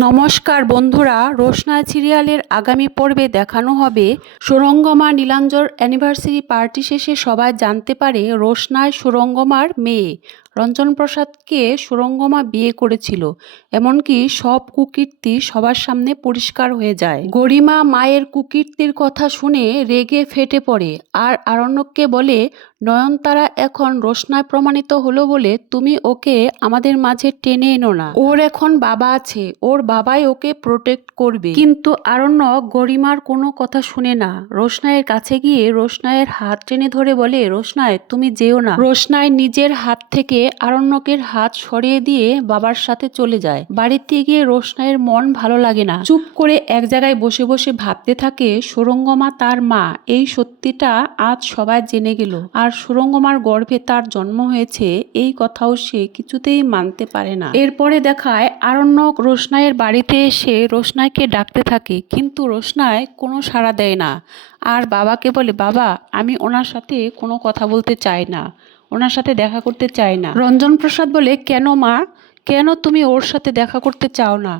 নমস্কার বন্ধুরা, রোশনাই সিরিয়ালের আগামী পর্বে দেখানো হবে সুরঙ্গমা নীলাঞ্জর অ্যানিভার্সারি পার্টি শেষে সবাই জানতে পারে রোশনাই সুরঙ্গমার মেয়ে। রঞ্জন প্রসাদকে সুরঙ্গমা বিয়ে করেছিল, এমনকি সব কুকীর্তি সবার সামনে পরিষ্কার হয়ে যায়। গরিমা মায়ের কুকীর্তির কথা শুনে রেগে ফেটে পড়ে আর আরণ্যককে বলে, নয়নতারা এখন রোশনাই প্রমাণিত হলো বলে তুমি ওকে আমাদের মাঝে টেনে এনো না। ওর এখন বাবা আছে, ওর বাবাই ওকে প্রোটেক্ট করবে। কিন্তু আরণ্যক গরিমার কোনো কথা শুনে না। রোশনাইয়ের কাছে গিয়ে রোশনাইয়ের হাত টেনে ধরে বলে, রোশনাই তুমি যেও না। রোশনাই নিজের হাত থেকে আরণ্যকের হাত সরিয়ে দিয়ে বাবার সাথে চলে যায়। বাড়িতে গিয়ে রোশনাইয়ের মন ভালো লাগে না। চুপ করে এক জায়গায় বসে বসে ভাবতে থাকে সুরঙ্গমা তার মা। এই সত্যিটা আজ সবাই জেনে গেল, আর সুরঙ্গমার গর্ভে তার জন্ম হয়েছে এই কথাও সে কিছুতেই মানতে পারে না। এরপরে দেখায় আরণ্যক রোশনাইয়ের বাড়িতে এসে রোশনাইকে ডাকতে থাকে, কিন্তু রোশনাই কোনো সাড়া দেয় না। আর বাবাকে বলে, বাবা আমি ওনার সাথে কোনো কথা বলতে চাই না, ওনার সাথে দেখা করতে চাই না। রঞ্জন প্রসাদ বলে, কেন মা, কেন তুমি ওর সাথে দেখা করতে চাও না?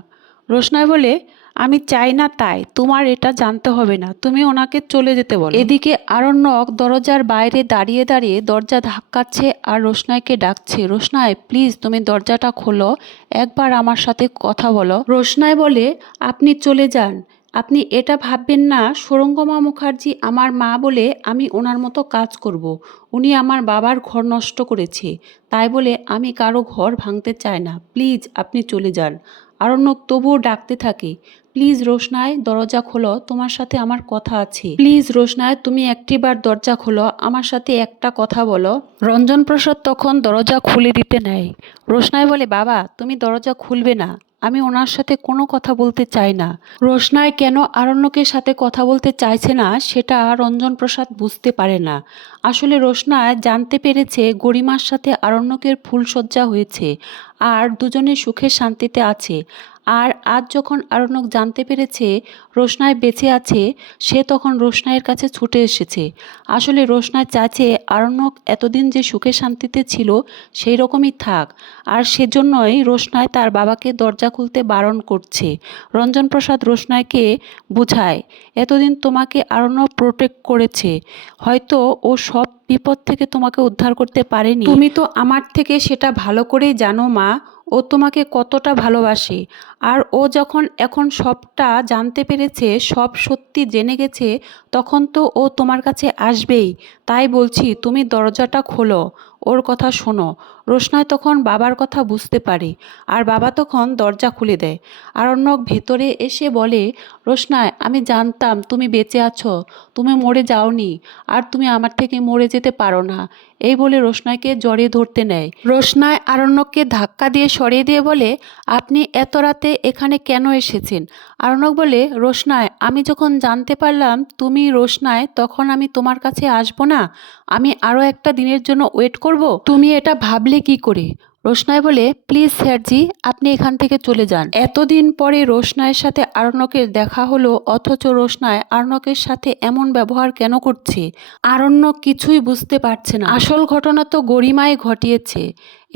রোশনাই বলে, আমি চাই না তাই তোমার এটা জানতে হবে না, তুমি ওনাকে চলে যেতে বলো। এদিকে আরণ্যক দরজার বাইরে দাঁড়িয়ে দাঁড়িয়ে দরজা ধাক্কাচ্ছে আর রোশনাইকে ডাকছে, রোশনাই প্লিজ তুমি দরজাটা খোলো, একবার আমার সাথে কথা বলো। রোশনাই বলে, আপনি চলে যান, আপনি এটা ভাববেন না সুরঙ্গমা মুখার্জি আমার মা বলে আমি ওনার মতো কাজ করব। উনি আমার বাবার ঘর নষ্ট করেছে, তাই বলে আমি কারো ঘর ভাঙতে চাই না, প্লিজ আপনি চলে যান। আরণ্যক তবুও ডাকতে থাকে, প্লিজ রোশনাই দরজা খোলো, তোমার সাথে আমার কথা আছে। প্লিজ রোশনাই তুমি একটিবার দরজা খোলো, আমার সাথে একটা কথা বলো। রঞ্জন প্রসাদ তখন দরজা খুলে দিতে নেয়। রোশনাই বলে, বাবা তুমি দরজা খুলবে না, আমি ওনার সাথে কোনো কথা বলতে চাই না। রোশনাই কেন আরণ্যকের সাথে কথা বলতে চাইছে না সেটা রঞ্জন প্রসাদ বুঝতে পারে না। আসলে রোশনাই জানতে পেরেছে গরিমার সাথে আরণ্যকের ফুলশয্যা হয়েছে আর দুজনে সুখে শান্তিতে আছে। আর আজ যখন আরণ্যক জানতে পেরেছে রোশনাই বেঁচে আছে, সে তখন রোশনাইয়ের কাছে ছুটে এসেছে। আসলে রোশনাই চাইছে আরণ্যক এতদিন যে সুখে শান্তিতে ছিল সেই রকমই থাক, আর সেজন্যই রোশনাই তার বাবাকে দরজা খুলতে বারণ করছে। রঞ্জন প্রসাদ রোশনাইকে বুঝায়, এতদিন তোমাকে আরণ্যক প্রোটেক্ট করেছে, হয়তো ও সব বিপদ থেকে তোমাকে উদ্ধার করতে পারেনি, তুমি তো আমার থেকে সেটা ভালো করেই জানো মা, ও তোমাকে কতটা ভালোবাসে। আর ও যখন এখন সবটা জানতে পেরেছে, সব সত্যি জেনে গেছে, তখন তো ও তোমার কাছে আসবেই। তাই বলছি তুমি দরজাটা খোলো, ওর কথা শোনো। রোশনাই তখন বাবার কথা বুঝতে পারে আর বাবা তখন দরজা খুলে দেয়। আরণ্যক ভেতরে এসে বলে, রোশনাই আমি জানতাম তুমি বেঁচে আছো, তুমি মরে যাওনি, আর তুমি আমার থেকে মরে যেতে পারো না। এই বলে রোশনাইকে জড়িয়ে ধরতে নেয়। রোশনাই আরণ্যককে ধাক্কা দিয়ে সরিয়ে দিয়ে বলে, আপনি এত রাতে এখানে কেন এসেছেন? আরণ্যক বলে, রোশনাই আমি যখন জানতে পারলাম তুমি রোশনাই, তখন আমি তোমার কাছে আসবো না? আমি আরও একটা দিনের জন্য ওয়েট করব? তুমি এটা ভাবলে কি করে? রোশনাই বলে, প্লিজ স্যারজি আপনি এখান থেকে চলে যান। এতদিন পরে রোশনাইয়ের সাথে আরণ্যকের দেখা হলো, অথচ রোশনাই আরণ্যকের সাথে এমন ব্যবহার কেন করছে? আরণ্যক কিছুই বুঝতে পারছে না। আসল ঘটনা তো গরিমাই ঘটিয়েছে।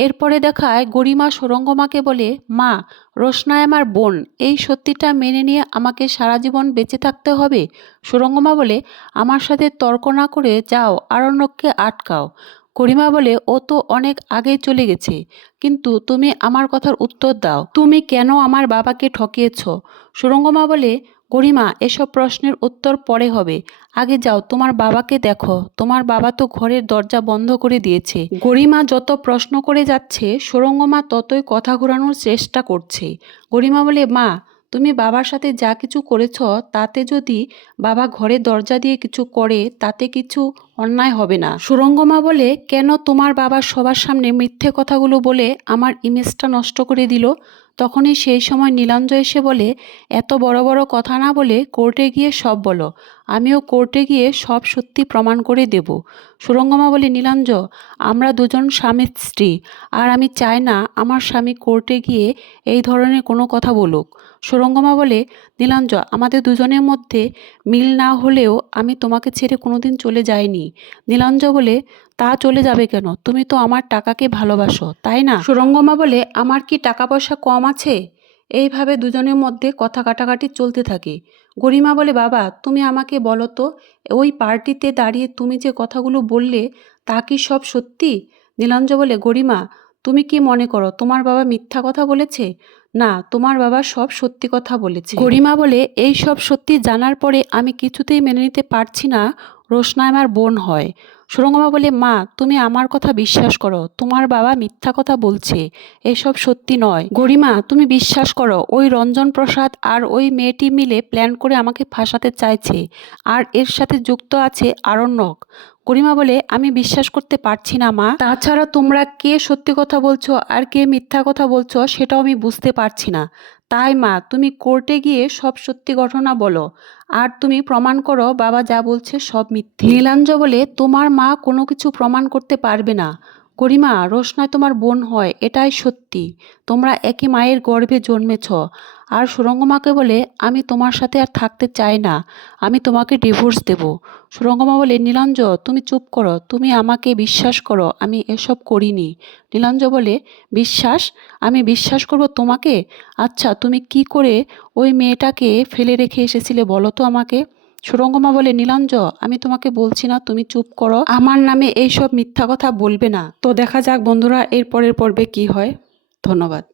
এরপরে দেখায় গরিমা সুরঙ্গমাকে বলে, মা রোশনাই আমার বোন, এই সত্যিটা মেনে নিয়ে আমাকে সারা জীবন বেঁচে থাকতে হবে। সুরঙ্গমা বলে, আমার সাথে তর্ক না করে যাও আরণ্যককে আটকাও। গরিমা বলে, ও তো অনেক আগেই চলে গেছে, কিন্তু তুমি আমার কথার উত্তর দাও, তুমি কেন আমার বাবাকে ঠকিয়েছ? সুরঙ্গমা বলে, গরিমা এসব প্রশ্নের উত্তর পরে হবে, আগে যাও তোমার বাবাকে দেখো, তোমার বাবা তো ঘরের দরজা বন্ধ করে দিয়েছে। গরিমা যত প্রশ্ন করে যাচ্ছে সুরঙ্গমা ততই কথা ঘোরানোর চেষ্টা করছে। গরিমা বলে, মা তুমি বাবার সাথে যা কিছু করেছ, তাতে যদি বাবা ঘরে দরজা দিয়ে কিছু করে তাতে কিছু অন্যায় হবে না। সুরঙ্গমা বলে, কেন তোমার বাবা সবার সামনে মিথ্যে কথাগুলো বলে আমার ইমেজটা নষ্ট করে দিল? তখনই সেই সময় নীলাঞ্জ এসে বলে, এত বড় বড় কথা না বলে কোর্টে গিয়ে সব বলো, আমিও কোর্টে গিয়ে সব সত্যি প্রমাণ করে দেব। সুরঙ্গমা বলে, নীলাঞ্জ আমরা দুজন স্বামী স্ত্রী, আর আমি চাই না আমার স্বামী কোর্টে গিয়ে এই ধরনের কোনো কথা বলুক। সুরঙ্গমা বলে, নীলাঞ্জ আমাদের দুজনের মধ্যে মিল না হলেও আমি তোমাকে ছেড়ে কোনোদিন চলে যাইনি। নীলাঞ্জ বলে, তা চলে যাবে কেন, তুমি তো আমার টাকাকে ভালোবাসো তাই না? সুরঙ্গমা বলে, আমার কি টাকা পয়সা কম আছে? এইভাবে দুজনের মধ্যে কথা কাটাকাটি চলতে থাকে। গরিমা বলে, বাবা তুমি আমাকে বলো তো, ওই পার্টিতে দাঁড়িয়ে তুমি যে কথাগুলো বললে তা কি সব সত্যি? নীলাঞ্জ বলে, গরিমা তুমি কি মনে করো তোমার বাবা মিথ্যা কথা বলেছে? না, তোমার বাবা সব সত্যি কথা বলেছে। গরিমা বলে, এই সব সত্যি জানার পরে আমি কিছুতেই মেনে নিতে পারছি না রোশনা আমার বোন হয়। সুরঙ্গমা বলে, মা তুমি আমার কথা বিশ্বাস করো, তোমার বাবা মিথ্যা কথা বলছে, এসব সত্যি নয়। গরিমা তুমি বিশ্বাস করো, ওই রঞ্জন প্রসাদ আর ওই মেয়েটি মিলে প্ল্যান করে আমাকে ফাঁসাতে চাইছে, আর এর সাথে যুক্ত আছে আরণ্যক। গরিমা বলে, আমি বিশ্বাস করতে পারছি না মা, তাছাড়া তোমরা কে সত্যি কথা বলছো আর কে মিথ্যা কথা বলছো সেটাও আমি বুঝতে পারছি না। তাই মা তুমি কোর্টে গিয়ে সব সত্যি ঘটনা বলো, আর তুমি প্রমাণ করো বাবা যা বলছে সব মিথ্যে। নীলাঞ্জ বলে, তোমার মা কোনো কিছু প্রমাণ করতে পারবে না। গরিমা রোশনা তোমার বোন হয়, এটাই সত্যি, তোমরা একই মায়ের গর্ভে জন্মেছ। আর সুরঙ্গমাকে বলে, আমি তোমার সাথে আর থাকতে চাই না, আমি তোমাকে ডিভোর্স দেব। সুরঙ্গমা বলে, নীলাঞ্জ তুমি চুপ করো, তুমি আমাকে বিশ্বাস করো, আমি এসব করিনি। নীলাঞ্জ বলে, বিশ্বাস? আমি বিশ্বাস করব তোমাকে? আচ্ছা তুমি কি করে ওই মেয়েটাকে ফেলে রেখে এসেছিলে বলো তো আমাকে। সুরঙ্গমা বলে, নীলাঞ্জ আমি তোমাকে বলছি না তুমি চুপ করো, আমার নামে এইসব মিথ্যা কথা বলবে না। তো দেখা যাক বন্ধুরা এর পরের পর্বে কি হয়। ধন্যবাদ।